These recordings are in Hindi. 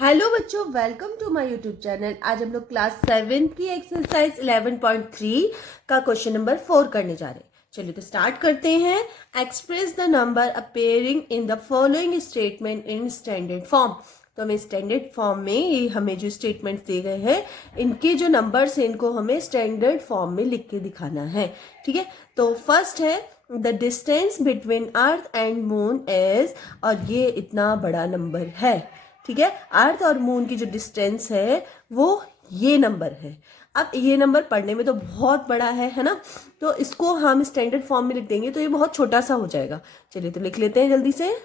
हेलो बच्चों, welcome to my YouTube channel. आज हम लोग क्लास 7 की एक्सरसाइज 11.3 का क्वेश्चन नंबर 4 करने जा रहे हैं। चलिए तो स्टार्ट करते हैं। Express the number appearing in the following statement in standard form. तो हमें स्टैंडर्ड फॉर्म में ये हमें जो स्टेटमेंट दिए गए हैं, इनके जो नंबर्स हैं इनको हमें स्टैंडर्ड फॉर्म में लिख के दिखाना है। ठीक है, तो फर्स्ट है the distance between earth and moon is, और ये इतना बड़ा नंबर है। ठीक है, अर्थ और मून की जो डिस्टेंस है वो ये नंबर है। अब ये नंबर पढ़ने में तो बहुत बड़ा है ना, तो इसको हम स्टैंडर्ड फॉर्म में लिख देंगे तो ये बहुत छोटा सा हो जाएगा। चलिए तो लिख लेते हैं जल्दी से।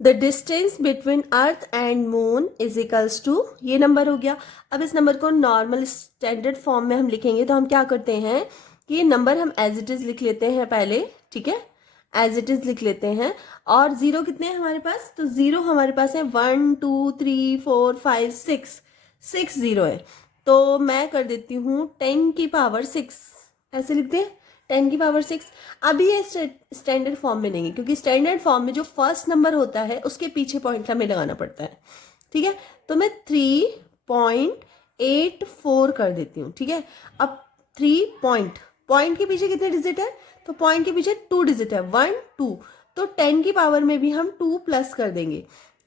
The distance between earth and moon is equals to, ये नंबर हो गया। अब इस नंबर को नॉर्मल स्टैंडर्ड फॉर्म में हम लिखेंगे तो हम क्या करते हैं कि ये नंबर हम एज इट इज लिख लेते हैं पहले। ठीक है, एज इट इज लिख लेते हैं। और जीरो कितने हैं हमारे पास, तो जीरो हमारे पास है 1 2 3 4 5 6 जीरो है। तो मैं कर देती हूँ 10 की पावर 6, ऐसे लिखते हैं 10 की पावर 6। अभी ये स्टैंडर्ड फॉर्म में नहीं है, क्योंकि स्टैंडर्ड फॉर्म में जो फर्स्ट नंबर होता है उसके पीछे पॉइंट हमें लगाना पड़ता है। ठीक है, तो मैं 3.84 कर देती हूँ। ठीक है, अब 3 पॉइंट के पीछे कितने डिजिट है, तो पॉइंट के पीछे 2 डिजिट है, 1 2। तो 10 की पावर में भी हम 2 प्लस कर देंगे,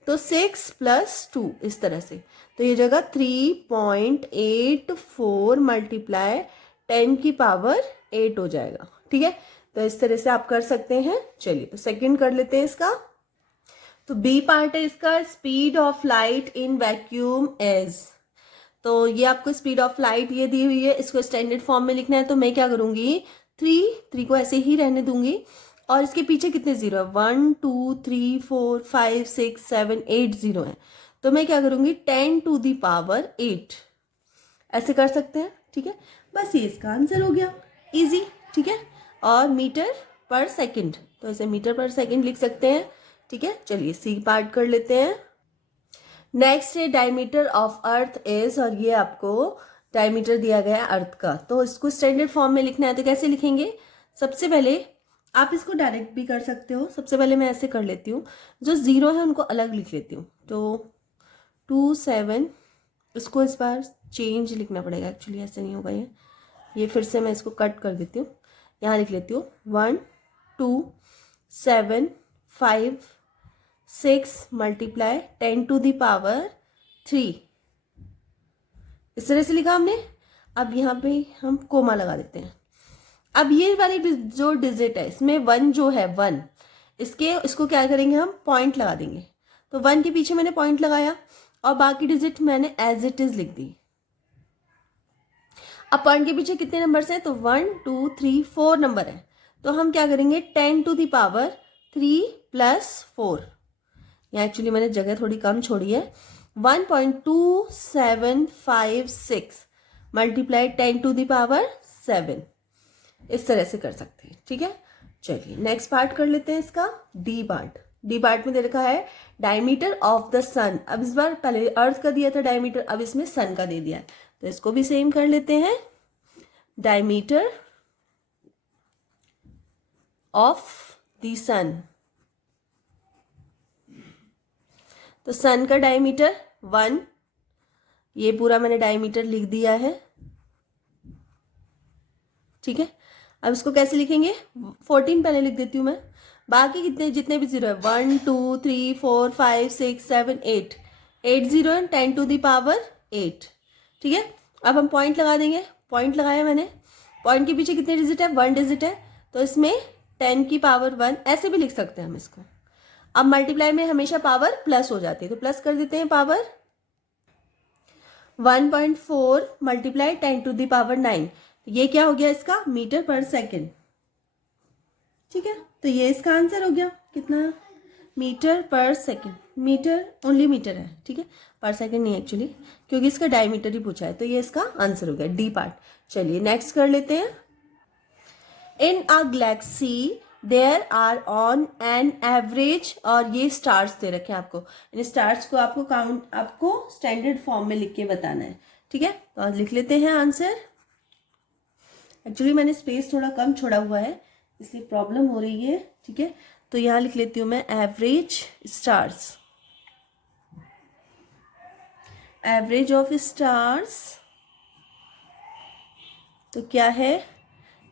तो 6 + 2 इस तरह से। तो ये जगह 3.84 मल्टीप्लाई 10 की पावर 8 हो जाएगा। ठीक है, तो इस तरह से आप कर सकते हैं। चलिए तो सेकंड कर लेते हैं इसका। तो बी पार्ट है इसका, speed of light in vacuum is. तो ये आपको स्पीड ऑफ लाइट ये दी हुई है, इसको स्टैंडर्ड फॉर्म में लिखना है। तो मैं क्या करूंगी, 3 को ऐसे ही रहने दूंगी। और इसके पीछे कितने जीरो है, 1 2 3 4 5 6 7 8 जीरो है। तो मैं क्या करूंगी 10 टू दी पावर 8 ऐसे कर सकते हैं। ठीक है, बस ये इसका आंसर हो गया, इजी। ठीक है, और मीटर पर सेकंड, तो इसे मीटर पर सेकंड लिख सकते हैं। ठीक है, चलिए सी पार्ट कर लेते हैं। नेक्स्ट है डायमीटर ऑफ अर्थ इज, और ये आपको डायमीटर दिया गया है अर्थ का, तो इसको स्टैंडर्ड फॉर्म में लिखना है। तो कैसे लिखेंगे, सबसे पहले आप इसको डायरेक्ट भी कर सकते हो। सबसे पहले मैं ऐसे कर लेती हूँ, जो जीरो है उनको अलग लिख लेती हूँ। तो 2 7, इसको इस बार चेंज लिखना पड़ेगा, एक्चुअली ऐसे नहीं होगा ये फिर से मैं इसको कट कर देती हूँ। यहाँ लिख लेती हूँ 1 2 7 5 6 मल्टीप्लाई 10 टू दी पावर 3, इस तरह से लिखा हमने। अब यहाँ पे हम कोमा लगा देते हैं। अब ये वाली जो डिजिट है इसमें 1 जो है 1, इसको क्या करेंगे, हम पॉइंट लगा देंगे। तो 1 के पीछे मैंने पॉइंट लगाया और बाकी डिजिट मैंने एज इट इज लिख दी। अब पॉइंट के पीछे कितने नंबर्स हैं, तो 1 2 3 4 नंबर है। तो हम क्या करेंगे 10 टू दी पावर 3 + 4, यहाँ एक्चुअली मैंने जगह थोड़ी कम छोड़ी है। 1.2756 मल्टीप्लाई 10 टू दी पावर 7, इस तरह से कर सकते हैं। ठीक है, चलिए नेक्स्ट पार्ट कर लेते हैं इसका। डी पार्ट में दे रखा है डायमीटर ऑफ द सन। अब इस बार पहले अर्थ का दिया था डायमीटर, अब इसमें सन का दे दिया है, तो इसको भी सेम कर लेते हैं। डायमीटर ऑफ द सन, तो सन का डायमीटर 1, ये पूरा मैंने डायमीटर लिख दिया है। ठीक है, अब इसको कैसे लिखेंगे, 14 पहले लिख देती हूँ मैं। बाकी जितने भी जीरो है 1 2 3 4 5 6 7 8 जीरो है, 10 टू दी पावर 8। ठीक है, अब हम पॉइंट लगा देंगे। पॉइंट लगाया मैंने, पॉइंट के पीछे कितने डिजिट है, 1 डिजिट है, तो इसमें 10 की पावर 1 ऐसे भी लिख सकते हैं हम इसको। अब मल्टीप्लाई में हमेशा पावर प्लस हो जाती है, तो प्लस कर देते हैं power. 1.4 multiply 10 to the power 9, ये क्या हो गया इसका, मीटर पर सेकंड। ठीक है, तो ये इसका आंसर हो गया, कितना, मीटर पर सेकंड। मीटर ओनली मीटर है, ठीक है, पर सेकंड नहीं एक्चुअली, क्योंकि इसका डायमीटर ही पूछा है। तो ये इसका आंसर हो गया, डी पार्ट। चलिए नेक्स्ट कर लेते हैं। In a galaxy there are on an average, और ये स्टार्स दे रखे हैं आपको। इन स्टार्स को आपको स्टैंडर्ड फॉर्म में लिख के बताना है। ठीक है, तो लिख लेते हैं आंसर। एक्चुअली मैंने स्पेस थोड़ा कम छोड़ा हुआ है, इसलिए प्रॉब्लम हो रही है। ठीक है, तो यहाँ लिख लेती हूँ मैं average stars. Average of stars, तो क्या है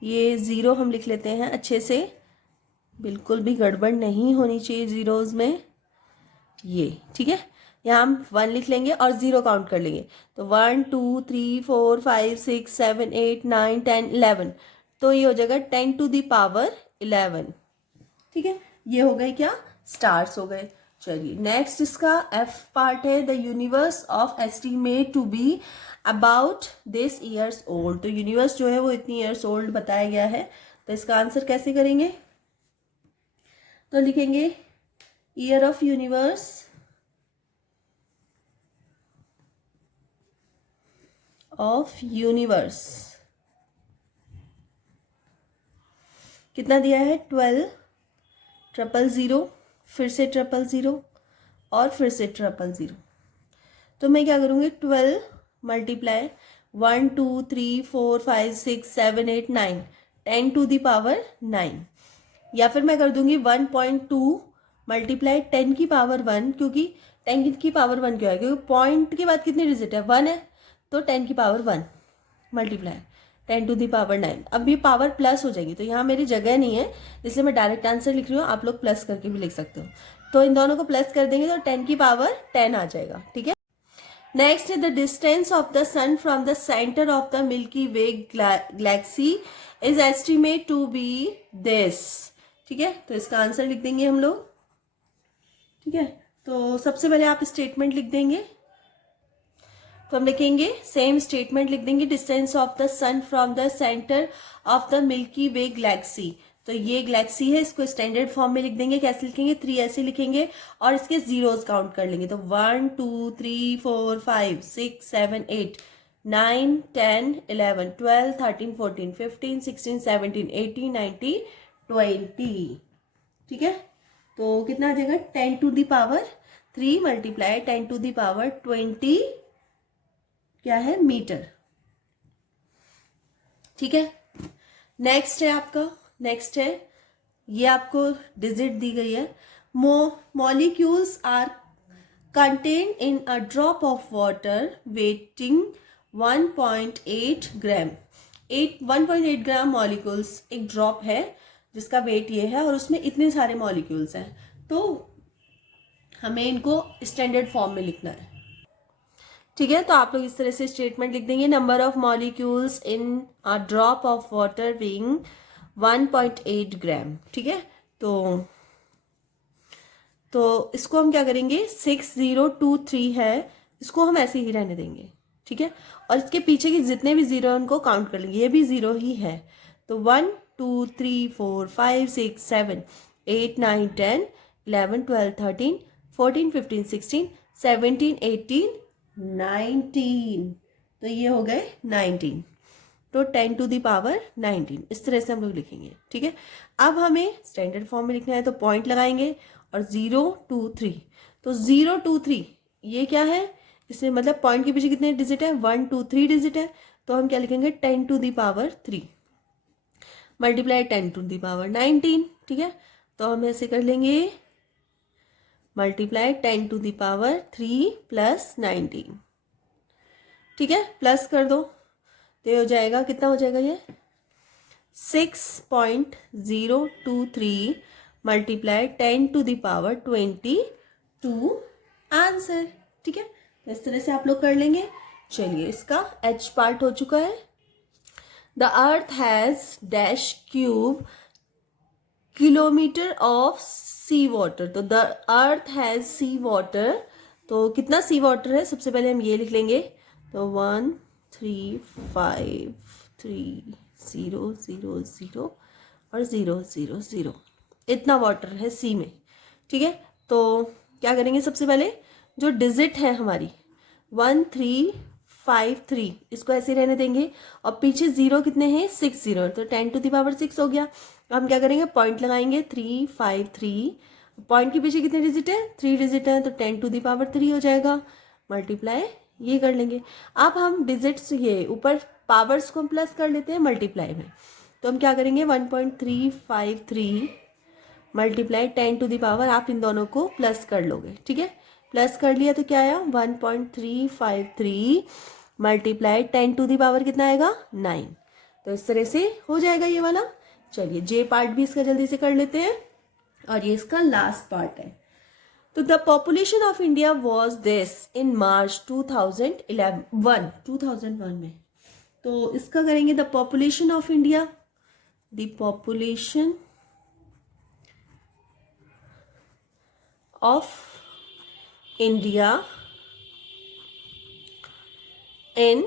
ये 0 हम लिख लेते हैं अच्छे से, बिल्कुल भी गड़बड़ नहीं होनी चाहिए जीरोज में, ये ठीक है। यहाँ हम 1 लिख लेंगे और 0 काउंट कर लेंगे, तो 1 2 3 4 5 6 7 8 9 10 11, तो ये हो जाएगा 10 टू द पावर 11, ठीक है। ये हो गए क्या, स्टार्स हो गए। चलिए नेक्स्ट इसका एफ पार्ट है, the universe of estimate to be about this years old, तो यूनिवर्स जो है वो इतनी ईयर्स ओल्ड बताया गया है, तो इसका आंसर कैसे करेंगे, तो लिखेंगे year of universe of universe, कितना दिया है 12,000, फिर से 000 और फिर से 000, तो मैं क्या करूँगी 12 मल्टीप्लाई 1 2 3 4 5 6 7 8 9 10 टू द पावर 9, या फिर मैं कर दूंगी 1.2 मल्टीप्लाई 10 की पावर 1, क्योंकि 10 की पावर 1 क्यों है, क्योंकि पॉइंट के बाद कितनी डिजिट है 1 है, तो 10 की power 1 multiply 10 to the power 9। अब ये पावर प्लस हो जाएगी, तो यहाँ मेरी जगह नहीं है इसलिए मैं डायरेक्ट आंसर लिख रही हूँ, आप लोग प्लस करके भी लिख सकते हो, तो इन दोनों को प्लस कर देंगे तो 10 की पावर 10 आ जाएगा, ठीक है। Next the distance of the sun from the centre of the Milky Way galaxy is estimate to be this, ठीक है। तो इसका आंसर लिख देंगे हम लोग, ठीक है। तो सबसे पहले आप स्टेटमेंट लिख देंगे, तो हम लिखेंगे सेम स्टेटमेंट लिख देंगे, distance of the sun from the centre of the Milky Way galaxy, तो ये गैलेक्सी है, इसको स्टैंडर्ड फॉर्म में लिख देंगे, कैसे लिखेंगे 3 ऐसे लिखेंगे और इसके जीरोस काउंट कर लेंगे, तो 1 2 3 4 5 6 7 8 9 10 11 12 13 14 15 16 17 18 19 20, ठीक है। तो कितना आ जाएगा 10 to the power 3 multiply 10 to the power 20 क्या है मीटर, ठीक है। नेक्स्ट है आपका, नेक्स्ट है ये आपको डिजिट दी गई है, molecules are contain in a drop of water weighting 1.8 gram, 1.8 gram molecules एक ड्रॉप है जिसका वेट ये है और उसमें इतने सारे मॉलिक्यूल्स हैं, तो हमें इनको स्टैंडर्ड फॉर्म में लिखना है, ठीक है। तो आप लोग इस तरह से स्टेटमेंट लिख देंगे, number of molecules in a drop of water being 1.8 ग्राम, ठीक है। तो इसको हम क्या करेंगे 6023 है, इसको हम ऐसे ही रहने देंगे, ठीक है। और इसके पीछे के जितने भी जीरो उनको काउंट कर लेंगे, ये भी 0 ही है, तो 1 2 3 4 5 6 7 8 9 10 11 12 13 14 15 16 17 18 19, तो ये हो गए 19, तो 10 टू दी पावर 19, इस तरह से हम लोग लिखेंगे, ठीक है। अब हमें स्टैंडर्ड फॉर्म में लिखना है, तो पॉइंट लगाएंगे और 0 2 3, तो 0 2 3 ये क्या है, इसमें मतलब पॉइंट के पीछे कितने डिजिट है 1 2 3 डिजिट है, तो हम क्या लिखेंगे 10 to the power 3 multiply 10 to the power 19, ठीक है। तो हम ऐसे कर लेंगे multiply 10 to the power 3 plus 19, ठीक है, प्लस कर दो तो हो जाएगा, कितना हो जाएगा ये 6.023 multiply 10 to the power 22 answer, ठीक है। तो इस तरह से आप लोग कर लेंगे। चलिए इसका एच पार्ट हो चुका है, the earth has dash cube kilometre of sea water, तो the earth has sea water, तो कितना सी वाटर है सबसे पहले हम ये लिख लेंगे, तो 1 3 5 3 0 0 0 और 0 0 0 इतना वाटर है सी में, ठीक है। तो क्या करेंगे सबसे पहले जो डिजिट है हमारी 1 3 5 3 इसको ऐसे रहने देंगे और पीछे 0 कितने हैं 6 0, तो 10 टू दी पावर 6 हो गया। हम क्या करेंगे पॉइंट लगाएंगे 3 5 3, पॉइंट के पीछे कितने डिजिट है 3 डिजिट है, तो 10 टू दी पावर 3 हो जाएगा, मल्टीप्लाई ये कर लेंगे। अब हम डिजिट्स ये ऊपर पावर्स को प्लस कर लेते हैं मल्टीप्लाई में, तो हम क्या करेंगे 1.353 मल्टीप्लाई 10 टू दी पावर, आप इन दोनों को प्लस कर लोगे, ठीक है, प्लस कर लिया तो क्या आया 1.353 मल्टीप्लाई 10 टू दी पावर कितना आएगा 9। तो इस तरह से हो जाएगा ये वाला। चलिए जे पार्ट भी इसका जल्दी से कर लेते हैं और ये इसका लास्ट पार्ट है। तो the population of India was this in March 2001 में। तो इसका करेंगे the population of India, the population of India in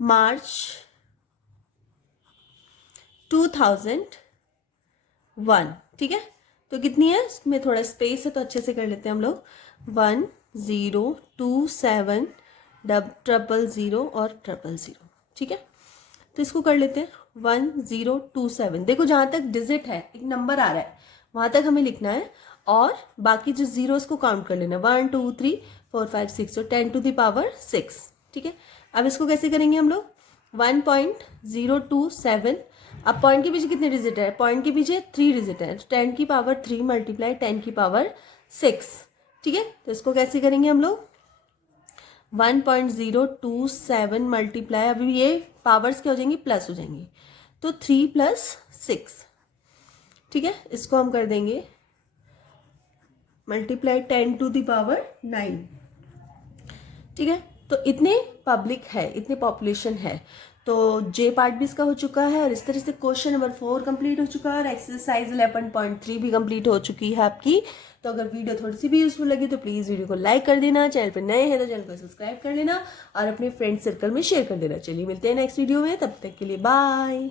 March 2001, ठीक है। तो कितनी है, इसमें थोड़ा स्पेस है तो अच्छे से कर लेते हैं हम लोग। 1027 000 और 000, ठीक है। तो इसको कर लेते हैं 1027। देखो जहाँ तक डिजिट है, एक नंबर आ रहा है, वहाँ तक हमें लिखना है और बाकी जो जीरोस को काउंट कर लेना है 1 2 3 4 5 6, तो 10 टू द पावर 6, ठीक है। अब इसको कैसे करेंगे हम लोग, 1.027, अब पॉइंट के पीछे कितने डिजिट है, पॉइंट के पीछे 3 डिजिट है, 10 की पावर 3 मल्टीप्लाई 10 की पावर 6, ठीक है। तो इसको कैसे करेंगे हम लोग, 1.027 मल्टीप्लाई, अभी ये पावर्स क्या हो जाएंगी, प्लस हो जाएंगी, तो 3 + 6, ठीक है। इसको हम कर देंगे मल्टीप्लाई 10 टू द पावर 9, ठीक है। तो इतने पब्लिक है, इतने पॉपुलेशन है। तो जे पार्ट भी इसका हो चुका है और इस तरह से क्वेश्चन नंबर 4 कंप्लीट हो चुका है और एक्सरसाइज 11.3 भी कंप्लीट हो चुकी है आपकी। तो अगर वीडियो थोड़ी सी भी यूजफुल लगी तो प्लीज़ वीडियो को लाइक कर देना, चैनल पर नए हैं तो चैनल को सब्सक्राइब कर लेना और अपने फ्रेंड सर्कल में शेयर कर देना। चलिए मिलते हैं नेक्स्ट वीडियो में, तब तक के लिए बाय।